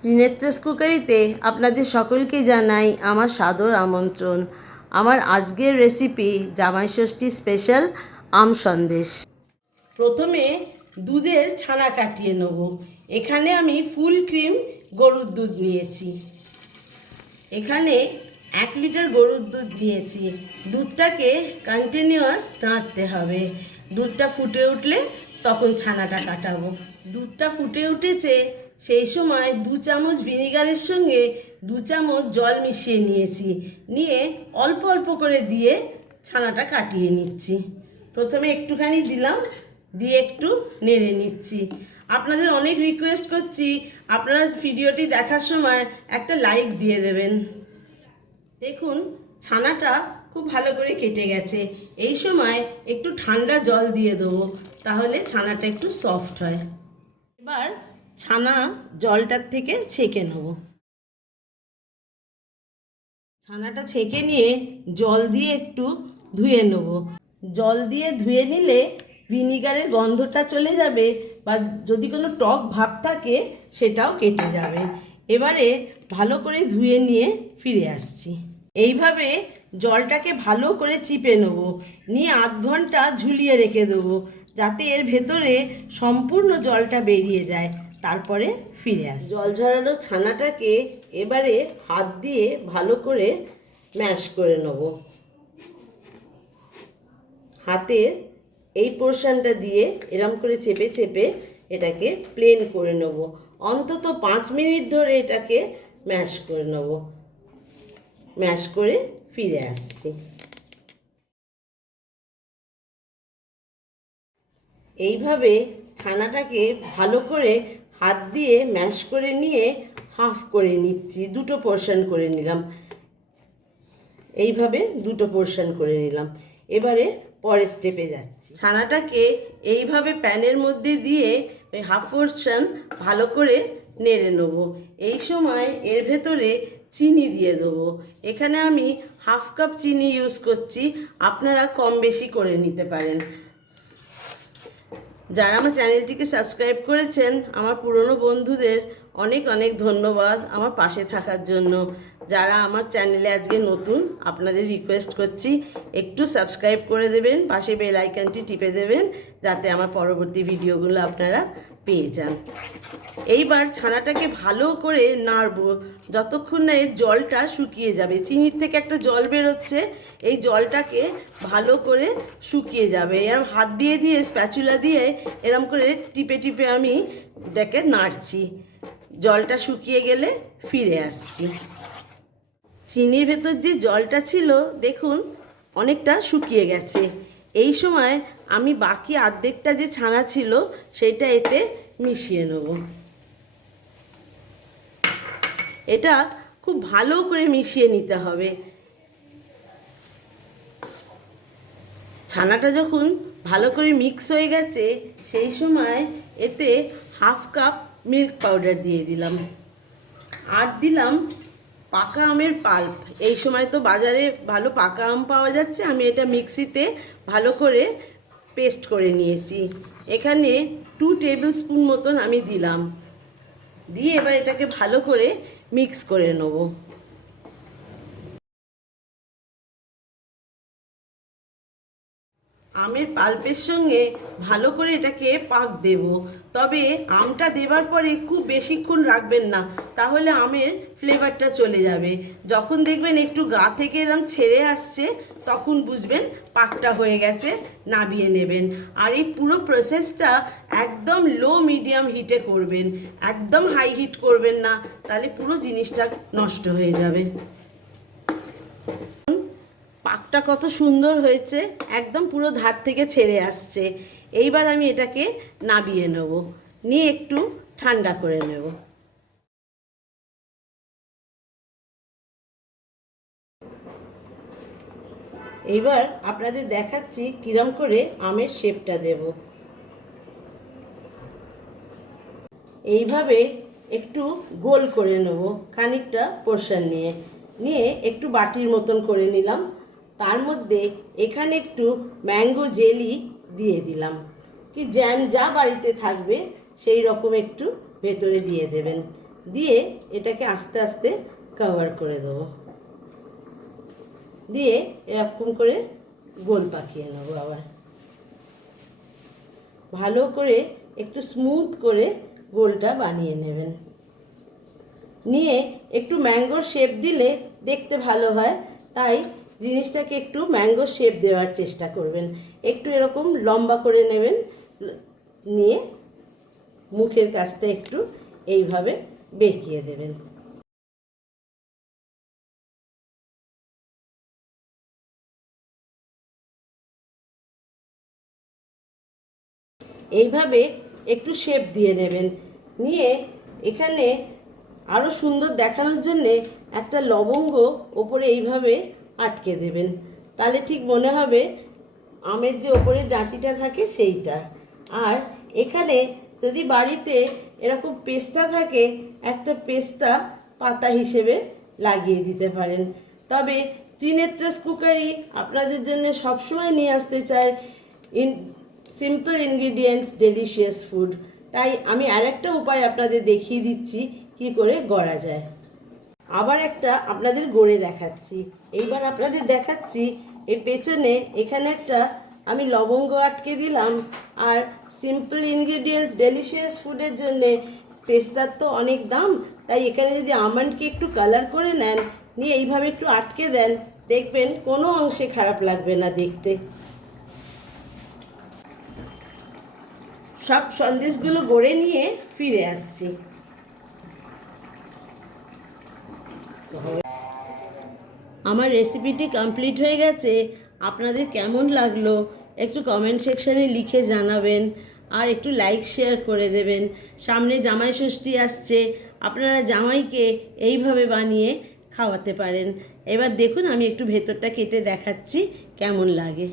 ত্রিনেত্রাস কুকারিতে আপনাদের সকলকে জানাই আমার সাদর আমন্ত্রণ। আমার আজকের রেসিপি জামাই ষষ্ঠী স্পেশাল আম সন্দেশ। প্রথমে দুধের ছানা কাটিয়ে নেব। এখানে আমি ফুল ক্রিম গরুর দুধ নিয়েছি। এখানে এক লিটার গরুর দুধ নিয়েছি। দুধটাকে কন্টিনিউয়াস নাড়তে হবে। দুধটা ফুটে উঠলে তখন ছানাটা কাটাবো। দুধটা ফুটে উঠেছে, সেই সময় দু চামচ ভিনিগারের সঙ্গে দু চামচ জল মিশিয়ে নিয়েছি। নিয়ে অল্প অল্প করে দিয়ে ছানাটা কাটিয়ে নিচ্ছি। প্রথমে একটুখানি দিলাম, দিয়ে একটু নেড়ে নিচ্ছি। আপনাদের অনেক রিকোয়েস্ট করছি, আপনারা ভিডিওটি দেখার সময় একটা লাইক দিয়ে দেবেন। দেখুন, ছানাটা খুব ভালো করে কেটে গেছে। এই সময় একটু ঠান্ডা জল দিয়ে দেবো, তাহলে ছানাটা একটু সফট হয়। এবার ছানা জলটার থেকে ছেঁকে নেব। ছানাটা ছেঁকে নিয়ে জল দিয়ে একটু ধুয়ে নেব। জল দিয়ে ধুয়ে নিলে ভিনিগারের গন্ধটা চলে যাবে বা যদি কোনো টক ভাব থাকে সেটাও কেটে যাবে। এবারে ভালো করে ধুয়ে নিয়ে ফিরে আসছি। এইভাবে জলটাকে ভালো করে চিপে নেব। নিয়ে আধ ঘণ্টা ঝুলিয়ে রেখে দেবো। যাতে এর ভেতরে সম্পূর্ণ জলটা বেরিয়ে যায়, তারপরে ফিরে আস। জল ঝরানো ছানাটাকে এবারে হাত দিয়ে ভালো করে ম্যাশ করে নেব। হাতের এই পোর্শনটা দিয়ে এরম করে চেপে চেপে এটাকে প্লেন করে নেব। অন্তত পাঁচ মিনিট ধরে এটাকে ম্যাশ করে নেব। ম্যাশ করে ফিরে আসছি। এইভাবে ছানাটাকে ভালো করে হাত দিয়ে ম্যাশ করে নিয়ে হাফ করে নিচ্ছি, দুটো পোর্শন করে নিলাম। এইভাবে দুটো পোর্শন করে নিলাম। এবারে পরের স্টেপে যাচ্ছি। ছানাটাকে এইভাবে প্যানের মধ্যে দিয়ে ওই হাফ পোর্শন ভালো করে নেড়ে নেব। এই সময় এর ভেতরে চিনি দিয়ে দেবো। এখানে আমি হাফ কাপ চিনি ইউজ করছি। আপনারা কম বেশি করে নিতে পারেন। যারা আমার চ্যানেলটিকে সাবস্ক্রাইব করেছেন, আমার পুরনো বন্ধুদের অনেক অনেক ধন্যবাদ আমার পাশে থাকার জন্য। যারা আমার চ্যানেলে আজকে নতুন, আপনাদের রিকোয়েস্ট করছি, একটু সাবস্ক্রাইব করে দেবেন, পাশে বেল আইকনটি টিপে দেবেন, যাতে আমার পরবর্তী ভিডিওগুলো আপনারা পেয়ে যান। এইবার ছানাটাকে ভালো করে নাড়বো। যতক্ষণ না এর জলটা শুকিয়ে যাবে। চিনির থেকে একটা জল বেরোচ্ছে। এই জলটাকে ভালো করে শুকিয়ে যাবে। এরম হাত দিয়ে দিয়ে, স্প্যাচুলা দিয়ে এরম করে টিপে টিপে আমি এটাকে নাড়ছি। জলটা শুকিয়ে গেলে ফিরে আসছি। চিনির ভেতর যে জলটা ছিল, দেখুন, অনেকটা শুকিয়ে গেছে। এই সময় আমি বাকি অর্ধেকটা যে ছানা ছিল সেটা এতে মিশিয়ে নেব। এটা খুব ভালো করে মিশিয়ে নিতে হবে। ছানাটা যখন ভালো করে মিক্স হয়ে গেছে, সেই সময় এতে হাফ কাপ মিল্ক পাউডার দিয়ে দিলাম। আর দিলাম পাকা আমের পাল্প। এই সময় তো বাজারে ভালো পাকা আম পাওয়া যাচ্ছে, আমি এটা মিক্সিতে ভালো করে পেস্ট করে নিয়েছি। এখানে টু টেবিল স্পুন মতন আমি দিলাম। দিয়ে এবার এটাকে ভালো করে মিক্স করে নেব। আমের পাল্পের সঙ্গে ভালো করে এটাকে পাক দেব। তবে আমটা দেবার পরে খুব বেশিক্ষণ রাখবেন না, তাহলে আমের ফ্লেভারটা চলে যাবে। যখন দেখবেন একটু গা থেকে এরম ছেড়ে আসছে, তখন বুঝবেন পাকটা হয়ে গেছে, নাবিয়ে নেবেন। আর এই পুরো প্রসেসটা একদম লো মিডিয়াম হিটে করবেন। একদম হাই হিট করবেন না, তাহলে পুরো জিনিসটা নষ্ট হয়ে যাবে। পাকটা কত সুন্দর হয়েছে, একদম পুরো ধার থেকে ছেড়ে আসছে। এইবার আমি এটাকে নাবিয়ে নেব, নিয়ে একটু ঠান্ডা করে নেব। এইবার আপনাদের দেখাচ্ছি কিরম করে আমের শেপটা দেব। এইভাবে একটু গোল করে নেব, খানিকটা পোর্শন নিয়ে। নিয়ে একটু বাটির মতন করে নিলাম। তার মধ্যে এখানে একটু ম্যাঙ্গো জেলি দিয়ে দিলাম। কি জ্যাম যা বাড়িতে থাকবে, সেই রকম একটু ভেতরে দিয়ে দেবেন। দিয়ে এটাকে আস্তে আস্তে কভার করে দেবো। দিয়ে এরকম করে গোল পাকিয়ে নেব আবার। ভালো করে একটু স্মুথ করে গোলটা বানিয়ে নেবেন। নিয়ে একটু ম্যাঙ্গোর শেপ দিলে দেখতে ভালো হয়, তাই জিনিসটাকে একটু ম্যাঙ্গো শেপ দেওয়ার চেষ্টা করবেন। একটু এরকম লম্বা করে নেবেন, নিয়ে মুখের কাজটা একটু এইভাবে বেঁকিয়ে দেবেন। এইভাবে একটু শেপ দিয়ে নেবেন। নিয়ে এখানে আরও সুন্দর দেখানোর জন্যে একটা লবঙ্গ ওপরে এইভাবে আটকে দেবেন। তাহলে ঠিক মনে হবে আমের যে ওপরের ডাঁটিটা থাকে সেইটা। আর এখানে যদি বাড়িতে এরকম পেস্তা থাকে, একটা পেস্তা পাতা হিসেবে লাগিয়ে দিতে পারেন। তবে ত্রিনেত্রাস কুকারি আপনাদের জন্য সবসময় নিয়ে আসতে চায় in, simple ingredients, delicious food. তাই আমি আরেকটা উপায় আপনাদের দেখিয়ে দিচ্ছি, কি করে গড়া যায়। আবার একটা আপনাদের গড়ে দেখাচ্ছি। এইবার আপনাদের দেখাচ্ছি এই পেছনে এখানে একটা আমি লবঙ্গ আটকে দিলাম, আর সিম্পল ইনগ্রিডিয়েন্টস ডেলিশিয়াস ফুডের জন্যে পেস্তার তো অনেক দাম, তাই এখানে যদি আমন্ডকে একটু কালার করে নেন, নিয়ে এইভাবে একটু আটকে দেন, দেখবেন কোনো অংশে খারাপ লাগবে না দেখতে। সব সন্দেশগুলো গড়ে নিয়ে ফিরে আসছি। আমার রেসিপিটি কমপ্লিট হয়ে গেছে। আপনাদের কেমন লাগল? একটু কমেন্ট সেকশানে লিখে জানাবেন আর একটু লাইক শেয়ার করে দেবেন। সামনে জামাই ষষ্ঠী আসছে। আপনারা জামাইকে এইভাবে বানিয়ে খাওয়াতে পারেন। এবার দেখুন, আমি একটু ভেতরটা কেটে দেখাচ্ছি, কেমন লাগে।